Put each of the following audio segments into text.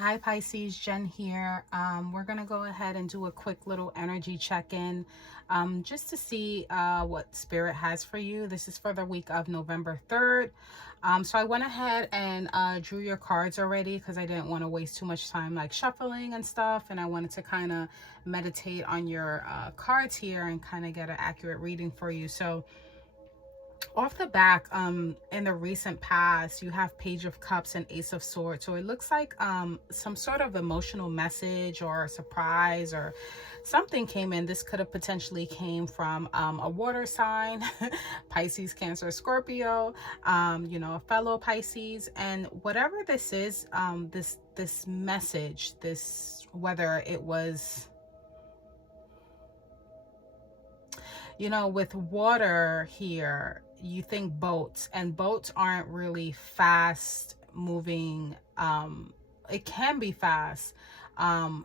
Hi Pisces, Jen here. We're going to go ahead and do a quick little energy check-in just to see what Spirit has for you. This is for the week of November 3rd. So I went ahead and drew your cards already because I didn't want to waste too much time like shuffling and stuff. And I wanted to kind of meditate on your cards here and kind of get an accurate reading for you. So off the back, in the recent past, you have Page of Cups and Ace of Swords. So it looks like some sort of emotional message or a surprise or something came in. This could have potentially came from a water sign, Pisces, Cancer, Scorpio, a fellow Pisces. And whatever this is, this message, whether it was, with water here, you think boats, and boats aren't really fast moving. It can be fast. And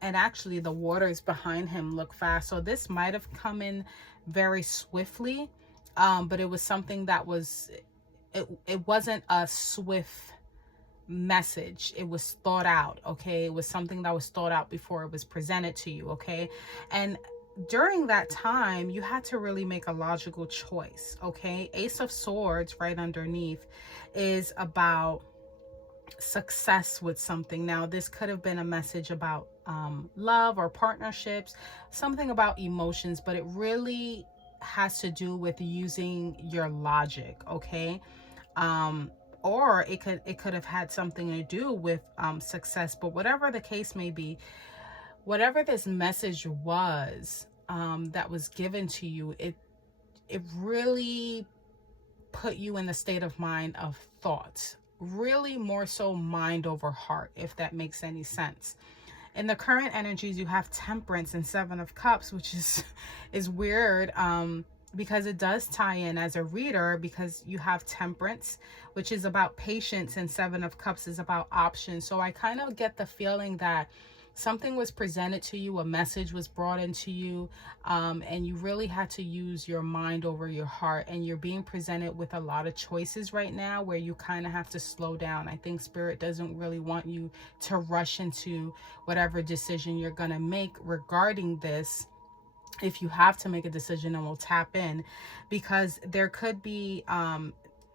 actually the waters behind him look fast. So this might have come in very swiftly. But it was something that it wasn't a swift message. It was thought out. Okay. It was something that was thought out before it was presented to you. Okay. And during that time, you had to really make a logical choice. Okay. Ace of Swords right underneath is about success with something. Now, this could have been a message about love or partnerships, something about emotions, but it really has to do with using your logic. Okay. Or it could have had something to do with success, but whatever the case may be, whatever this message was that was given to you, it really put you in the state of mind of thought, really more so mind over heart, if that makes any sense. In the current energies, you have Temperance and Seven of Cups, which is weird, because it does tie in as a reader, because you have Temperance, which is about patience, and Seven of Cups is about options. So I kind of get the feeling that something was presented to you, a message was brought into you, and you really had to use your mind over your heart, and you're being presented with a lot of choices right now where you kind of have to slow down. I think Spirit doesn't really want you to rush into whatever decision you're going to make regarding this. If you have to make a decision, and we'll tap in, because there could be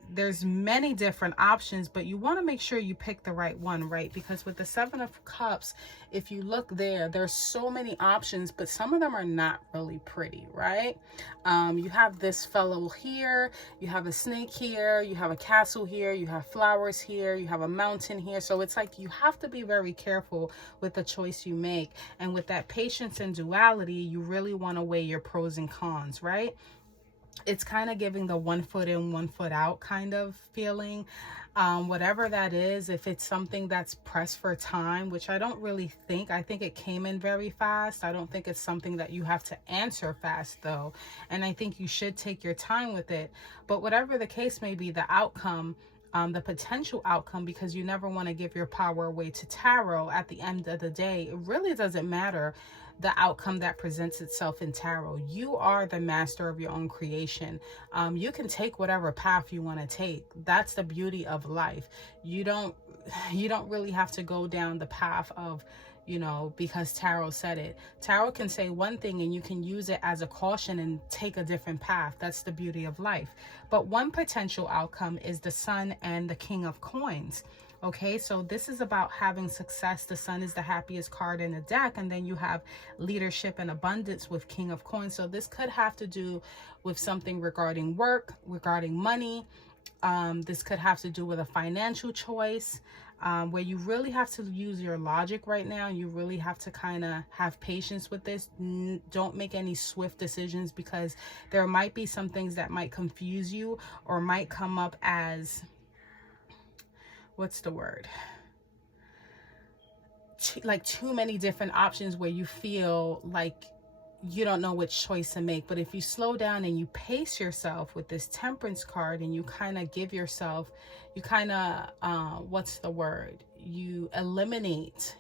there's many different options, but you want to make sure you pick the right one, right? Because with the Seven of Cups, if you look there's so many options, but some of them are not really pretty, right? You have this fellow here, you have a snake here, you have a castle here, you have flowers here, you have a mountain here. So it's like you have to be very careful with the choice you make. And with that patience and duality, you really want to weigh your pros and cons, right? It's kind of giving the 1 foot in, 1 foot out kind of feeling. Whatever that is, if it's something that's pressed for time, which I don't really think. I think it came in very fast. I don't think it's something that you have to answer fast though. And I think you should take your time with it. But whatever the case may be, the outcome, the potential outcome, because you never want to give your power away to tarot. At the end of the day, it really doesn't matter the outcome that presents itself in tarot. You are the master of your own creation. You can take whatever path you want to take. That's the beauty of life. You don't really have to go down the path of, because tarot said it. Tarot can say one thing and you can use it as a caution and take a different path. That's the beauty of life. But one potential outcome is the Sun and the King of Coins. Okay, so this is about having success. The Sun is the happiest card in the deck, and then you have leadership and abundance with King of Coins. So this could have to do with something regarding work, regarding money. This could have to do with a financial choice, where you really have to use your logic right now. You really have to kind of have patience with this. Don't make any swift decisions, because there might be some things that might confuse you or might come up as, what's the word? Like too many different options where you feel like you don't know which choice to make. But if you slow down and you pace yourself with this Temperance card, and you kind of give yourself, you kind of, what's the word? You eliminate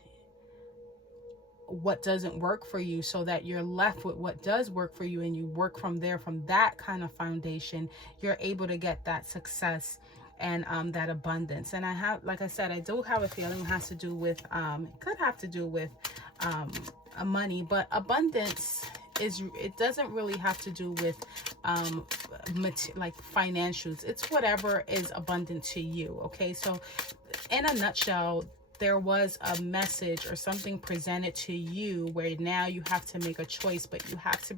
what doesn't work for you so that you're left with what does work for you, and you work from there, from that kind of foundation, you're able to get that success and that abundance. And I have, like I said, I do have a feeling it has to do with, it could have to do with money, but abundance is, it doesn't really have to do with like financials. It's whatever is abundant to you. Okay, so in a nutshell, there was a message or something presented to you where now you have to make a choice, but you have to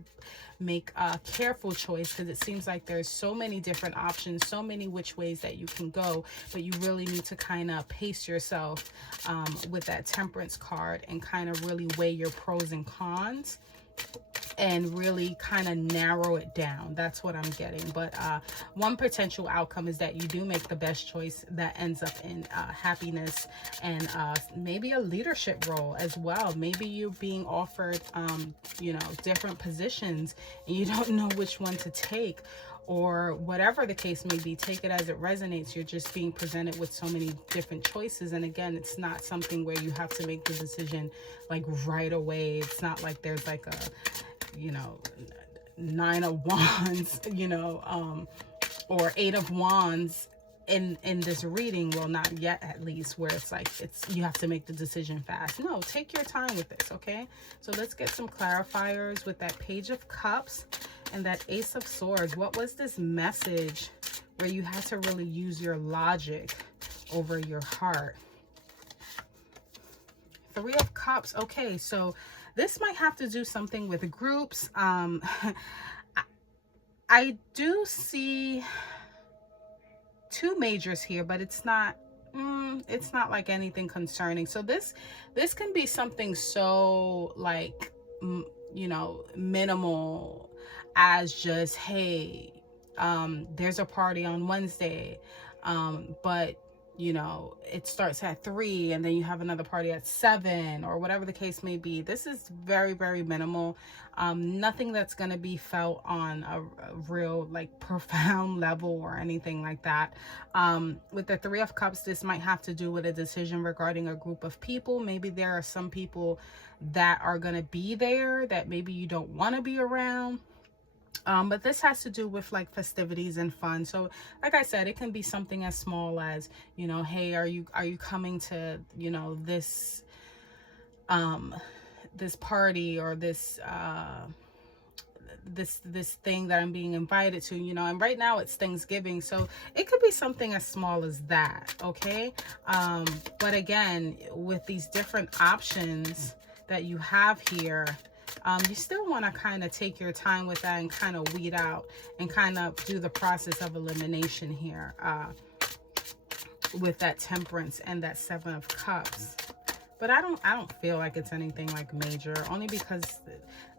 make a careful choice, because it seems like there's so many different options, so many which ways that you can go, but you really need to kind of pace yourself with that Temperance card and kind of really weigh your pros and cons and really kind of narrow it down. That's what I'm getting. But one potential outcome is that you do make the best choice that ends up in happiness and maybe a leadership role as well. Maybe you're being offered, you know, different positions and you don't know which one to take, or whatever the case may be. Take it as it resonates. You're just being presented with so many different choices. And again, it's not something where you have to make the decision like right away. It's not like there's like a, you know, 9 of Wands, you know, or 8 of Wands in this reading. Well, not yet, at least, where it's like you have to make the decision fast. No, take your time with this. Okay, so let's get some clarifiers with that Page of Cups and that Ace of Swords. What was this message where you had to really use your logic over your heart? 3 of Cups. Okay, so this might have to do something with groups. I do see 2 majors here, but it's not like anything concerning. So this can be something so like, you know, minimal as just, hey, there's a party on Wednesday, but you know, it starts at 3 and then you have another party at 7, or whatever the case may be. This is very, very minimal. Nothing that's going to be felt on a real like profound level or anything like that. With the 3 of Cups, this might have to do with a decision regarding a group of people. Maybe there are some people that are going to be there that maybe you don't want to be around. But this has to do with like festivities and fun. So like I said, it can be something as small as, you know, hey, are you coming to, you know, this this party, or this this thing that I'm being invited to, you know. And right now it's Thanksgiving, so it could be something as small as that. Okay, but again, with these different options that you have here, you still want to kind of take your time with that and kind of weed out and kind of do the process of elimination here with that Temperance and that 7 of Cups. But I don't feel like it's anything like major, only because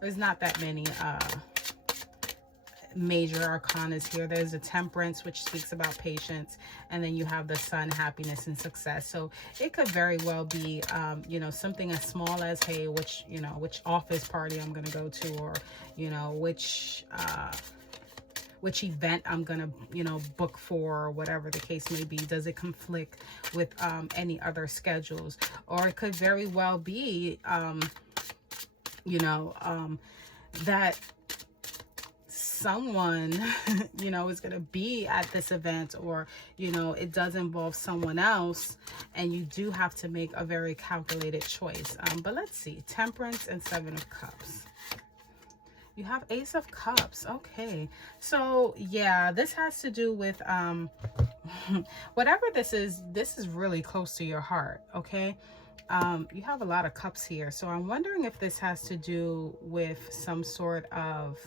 there's not that many major arcanas here. There's a Temperance, which speaks about patience, and then you have the Sun, happiness and success. So it could very well be you know, something as small as, hey, which office party I'm gonna go to, or you know, which event I'm gonna, you know, book for, or whatever the case may be. Does it conflict with any other schedules? Or it could very well be you know, that someone you know, is going to be at this event, or you know, it does involve someone else and you do have to make a very calculated choice. But let's see, Temperance and 7 of Cups. You have Ace of Cups. Okay, so yeah, this has to do with whatever this is really close to your heart. Okay, you have a lot of cups here, so I'm wondering if this has to do with some sort of,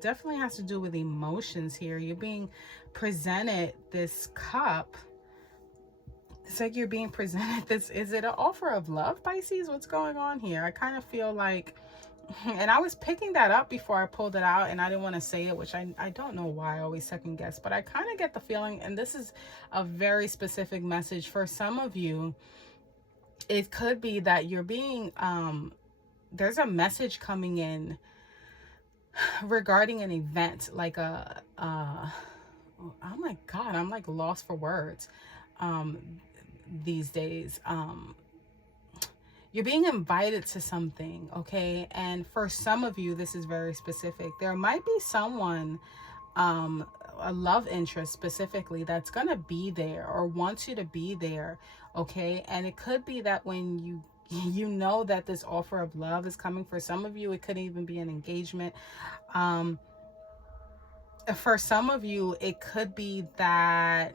definitely has to do with emotions here. You're being presented this cup. It's like you're being presented this, is it an offer of love, Pisces? What's going on here? I kind of feel like, and I was picking that up before I pulled it out, and I didn't want to say it, which I don't know why I always second guess, but I kind of get the feeling, and this is a very specific message for some of you. It could be that you're being, there's a message coming in regarding an event, like a oh my god, I'm like lost for words these days. You're being invited to something, okay? And for some of you, this is very specific. There might be someone a love interest specifically that's going to be there or wants you to be there, okay? And it could be that when you know that this offer of love is coming, for some of you it could even be an engagement. For some of you it could be that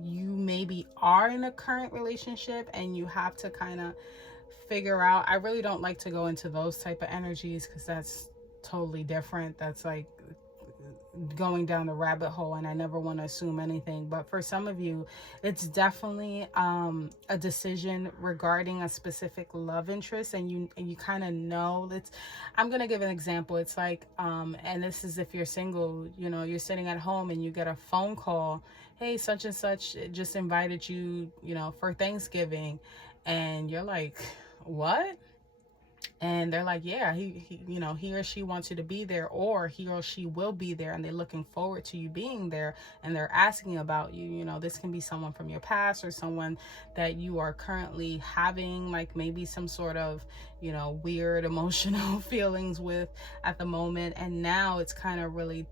you maybe are in a current relationship and you have to kind of figure out. I really don't like to go into those type of energies because that's totally different. That's like going down the rabbit hole, and I never want to assume anything. But for some of you, it's definitely a decision regarding a specific love interest, and you kind of know. I'm gonna give an example. It's like and this is if you're single, you know, you're sitting at home and you get a phone call, hey, such and such just invited you, you know, for Thanksgiving, and you're like, what? And they're like, yeah, he you know, he or she wants you to be there, or he or she will be there, and they're looking forward to you being there, and they're asking about you. You know, this can be someone from your past or someone that you are currently having like maybe some sort of, you know, weird emotional feelings with at the moment, and now it's kind of really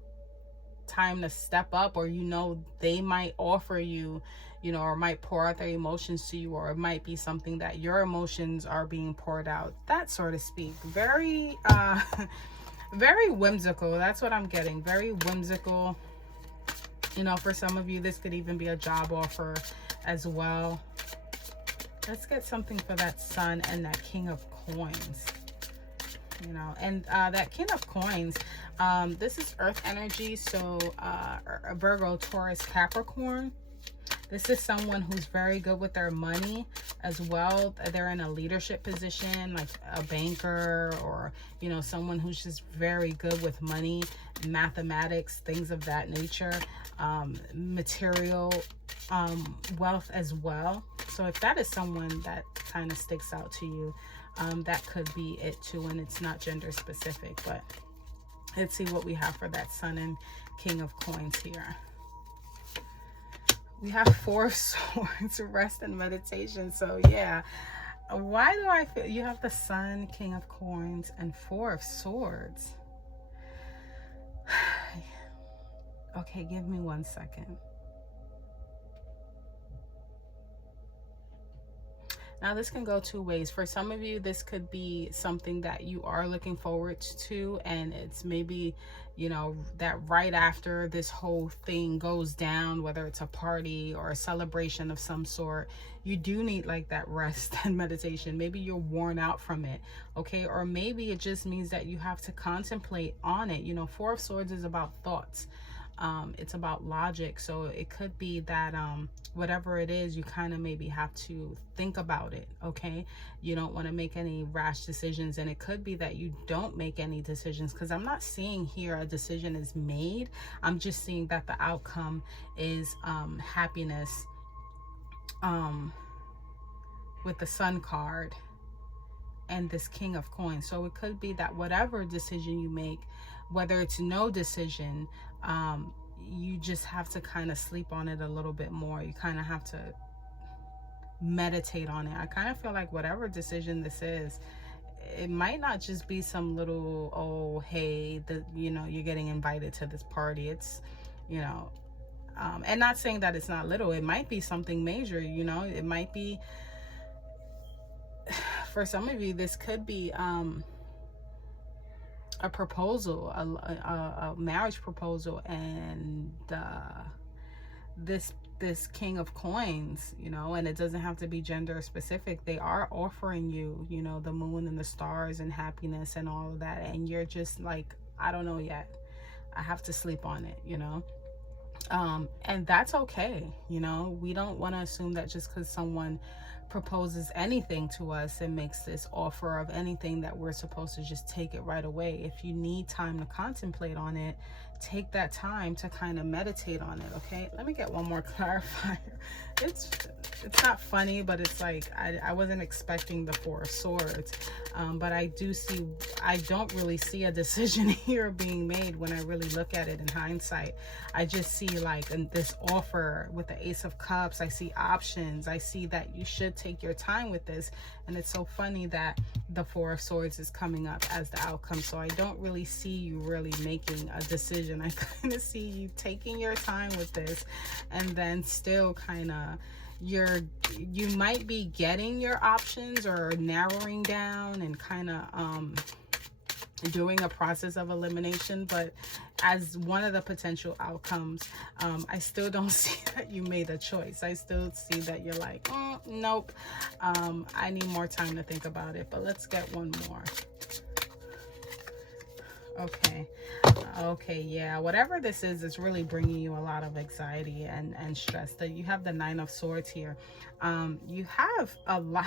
time to step up, or you know, they might offer you, you know, or might pour out their emotions to you, or it might be something that your emotions are being poured out, that sort of speak. Very very whimsical. That's what I'm getting. Very whimsical. You know, for some of you this could even be a job offer as well. Let's get something for that Sun and that King of Coins. You know, and that King of Coins, this is earth energy, so Virgo, Taurus, Capricorn. This is someone who's very good with their money as well. They're in a leadership position, like a banker, or, you know, someone who's just very good with money, mathematics, things of that nature, material wealth as well. So if that is someone that kind of sticks out to you, that could be it too, and it's not gender specific. But let's see what we have for that Sun and King of Coins here. We have Four of Swords, rest and meditation. So yeah, why do I feel you have the Sun, King of Coins, and Four of Swords? Okay, give me 1 second. Now, this can go two ways. For some of you, this could be something that you are looking forward to, and it's maybe, you know, that right after this whole thing goes down, whether it's a party or a celebration of some sort, you do need like that rest and meditation. Maybe you're worn out from it, okay? Or maybe it just means that you have to contemplate on it. You know, Four of Swords is about thoughts. It's about logic. So it could be that whatever it is, you kind of maybe have to think about it, okay? You don't want to make any rash decisions, and it could be that you don't make any decisions, because I'm not seeing here a decision is made. I'm just seeing that the outcome is happiness with the Sun card and this King of Coins. So it could be that whatever decision you make, whether it's no decision, you just have to kind of sleep on it a little bit more. You kind of have to meditate on it. I kind of feel like whatever decision this is, it might not just be some little, oh, hey, you know, you're getting invited to this party. It's, you know, and not saying that it's not little. It might be something major, you know. It might be, for some of you, this could be a proposal, a marriage proposal, and this King of Coins, you know, and it doesn't have to be gender specific. They are offering you, you know, the moon and the stars and happiness and all of that, and you're just like, I don't know yet. I have to sleep on it, you know. And that's okay, you know. We don't want to assume that just because someone proposes anything to us and makes this offer of anything that we're supposed to just take it right away. If you need time to contemplate on it, take that time to kind of meditate on it, okay? Let me get one more clarifier. It's not funny, but it's like I wasn't expecting the Four of Swords, but I don't really see a decision here being made when I really look at it in hindsight. I just see like this offer with the Ace of Cups. I see options. I see that you should take your time with this. And it's so funny that the Four of Swords is coming up as the outcome. So I don't really see you really making a decision. I kind of see you taking your time with this, and then still kind of you might be getting your options or narrowing down and kind of doing a process of elimination. But as one of the potential outcomes, I still don't see that you made a choice. I still see that you're like, nope, I need more time to think about it. But let's get one more. Okay, yeah, whatever this is, it's really bringing you a lot of anxiety and stress. That you have the Nine of Swords here. You have a lot,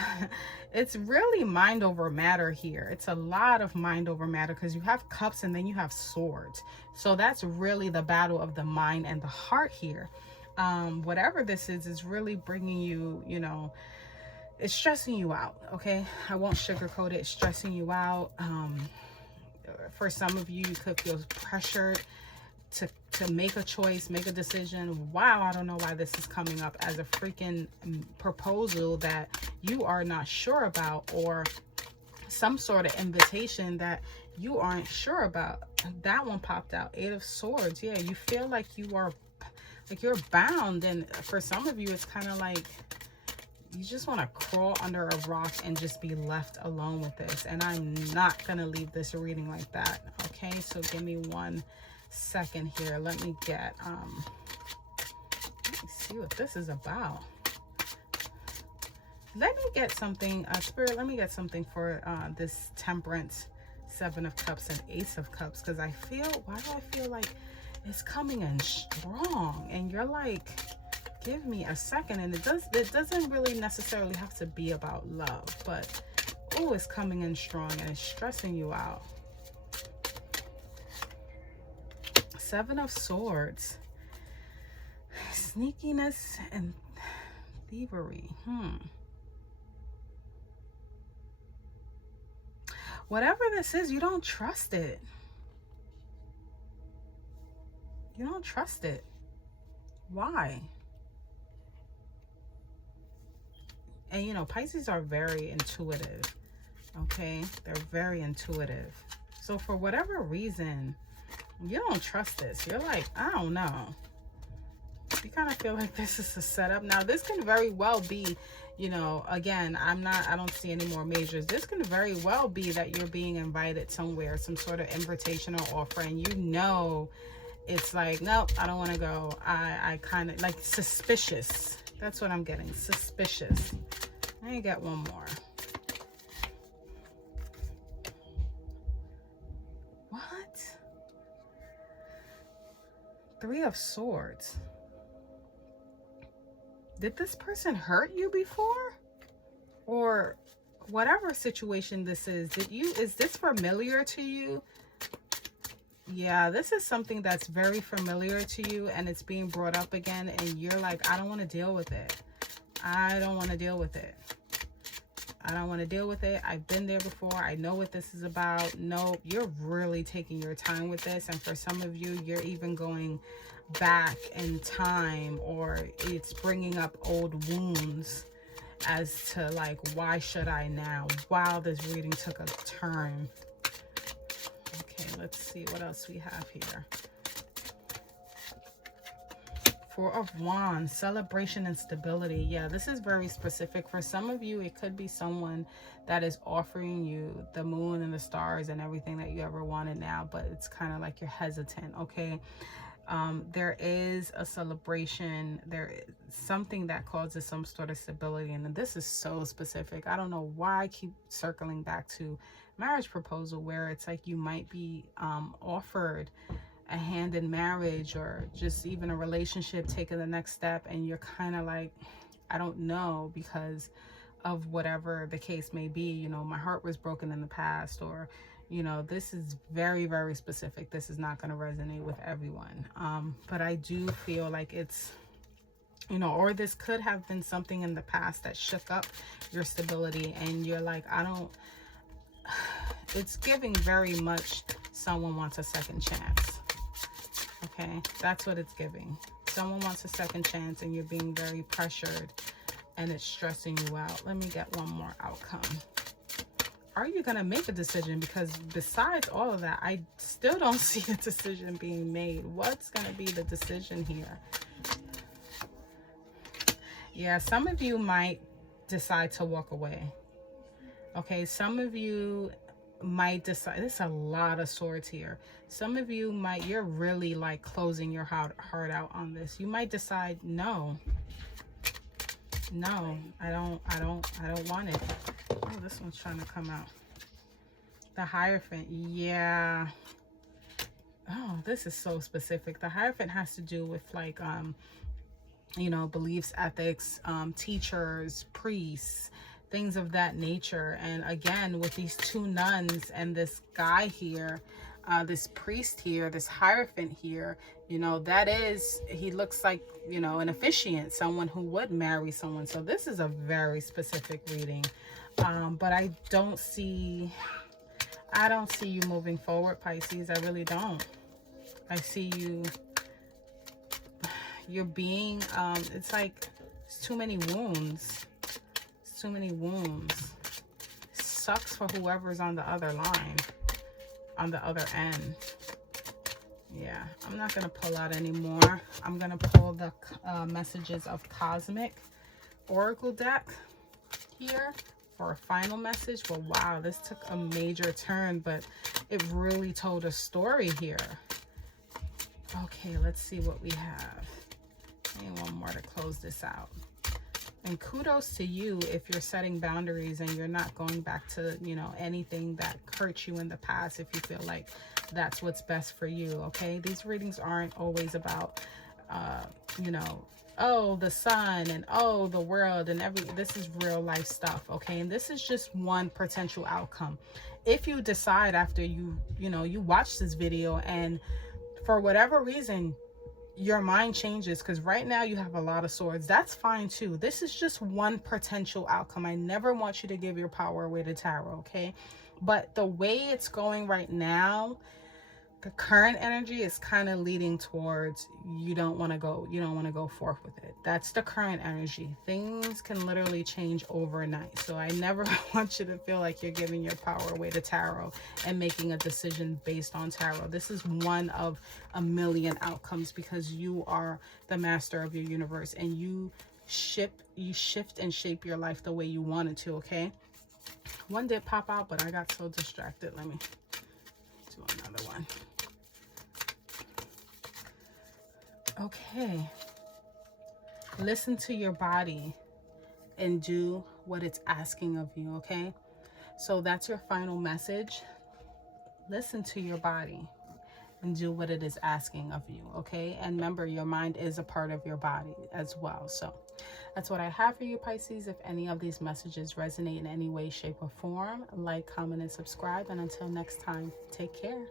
it's really mind over matter here. It's a lot of mind over matter, because you have Cups and then you have Swords. So that's really the battle of the mind and the heart here. Whatever this is really bringing you, you know, it's stressing you out. Okay, I won't sugarcoat it. It's stressing you out. For some of you, you could feel pressured to make a choice, make a decision. Wow, I don't know why this is coming up as a freaking proposal that you are not sure about, or some sort of invitation that you aren't sure about. That one popped out. Eight of Swords. Yeah, you feel like you're bound, and for some of you, it's kind of like you just want to crawl under a rock and just be left alone with this. And I'm not going to leave this reading like that. Okay, so give me 1 second here. Let me see what this is about. Let me get something, Spirit, let me get something for this Temperance, Seven of Cups, and Ace of Cups. Because why do I feel like it's coming in strong? And you're like, give me a second. And it doesn't really necessarily have to be about love, but oh, it's coming in strong and it's stressing you out. Seven of Swords, sneakiness and thievery. Whatever this is, you don't trust it. You don't trust it. Why? And you know, Pisces are very intuitive. Okay, they're very intuitive. So for whatever reason, you don't trust this. You're like, I don't know. You kind of feel like this is a setup. Now, this can very well be, you know, again, I don't see any more majors. This can very well be that you're being invited somewhere, some sort of invitation or offer, and you know, it's like, nope, I don't want to go. I kind of like suspicious. That's what I'm getting. Suspicious. Let me get one more. What? Three of Swords. Did this person hurt you before? Or whatever situation this is, is this familiar to you? Yeah, this is something that's very familiar to you, and it's being brought up again, and you're like, I don't want to deal with it. I don't want to deal with it. I don't want to deal with it. I've been there before. I know what this is about. Nope, you're really taking your time with this. And for some of you, you're even going back in time, or it's bringing up old wounds as to like, why should I now? Wow, this reading took a turn. Okay, let's see what else we have here. Four of Wands, celebration and stability. Yeah, this is very specific. For some of you, it could be someone that is offering you the moon and the stars and everything that you ever wanted now, but it's kind of like you're hesitant, okay? There is a celebration. There is something that causes some sort of stability, and this is so specific. I don't know why I keep circling back to marriage proposal, where it's like you might be offered a hand in marriage, or just even a relationship, taking the next step, and you're kind of like, I don't know, because of whatever the case may be. You know, my heart was broken in the past, or you know, this is very, very specific. This is not going to resonate with everyone, but I do feel like it's, you know, or this could have been something in the past that shook up your stability, and you're like, I don't, it's giving very much someone wants a second chance. Okay, that's what it's giving. Someone wants a second chance, and you're being very pressured, and it's stressing you out. Let me get one more outcome. are you going to make a decision? Because besides all of that, I still don't see a decision being made. What's going to be the decision here? Yeah, some of you might decide to walk away. Okay, some of you might decide, there's a lot of swords here. Some of you might, you're really like closing your heart out on this. You might decide, no, I don't want it. Oh, this one's trying to come out. The Hierophant, yeah. Oh, this is so specific. The Hierophant has to do with like, you know, beliefs, ethics, teachers, priests, things of that nature. And again, with these two nuns and this guy here, this priest here, this Hierophant here, you know, that is, he looks like, you know, an officiant, someone who would marry someone. So this is a very specific reading. But I don't see you moving forward, Pisces. I really don't. I see you're being, it's like, it's too many wounds. It's too many wounds. Sucks for whoever's on the other line, on the other end. Yeah, I'm not going to pull out anymore. I'm going to pull the messages of Cosmic Oracle deck here for a final message. But wow, this took a major turn, but it really told a story here. Okay, let's see what we have. And one more to close this out. And kudos to you if you're setting boundaries and you're not going back to, you know, anything that hurt you in the past, if you feel like that's what's best for you. Okay, these readings aren't always about you know, oh, the sun and oh, the world and this is real life stuff. Okay, and this is just one potential outcome. If you decide after you watch this video and for whatever reason your mind changes, because right now you have a lot of swords, that's fine too. This is just one potential outcome. I never want you to give your power away to tarot, okay? But the way it's going right now, the current energy is kind of leading towards you don't want to go forth with it. That's the current energy. Things can literally change overnight. So I never want you to feel like you're giving your power away to tarot and making a decision based on tarot. This is one of a million outcomes because you are the master of your universe and you shift and shape your life the way you want it to, okay? One did pop out, but I got so distracted. Let me do another one. Okay, listen to your body and do what it's asking of you, okay? So that's your final message. Listen to your body and do what it is asking of you, okay? And remember, your mind is a part of your body as well. So that's what I have for you, Pisces. If any of these messages resonate in any way, shape, or form, like, comment, and subscribe. And until next time, take care.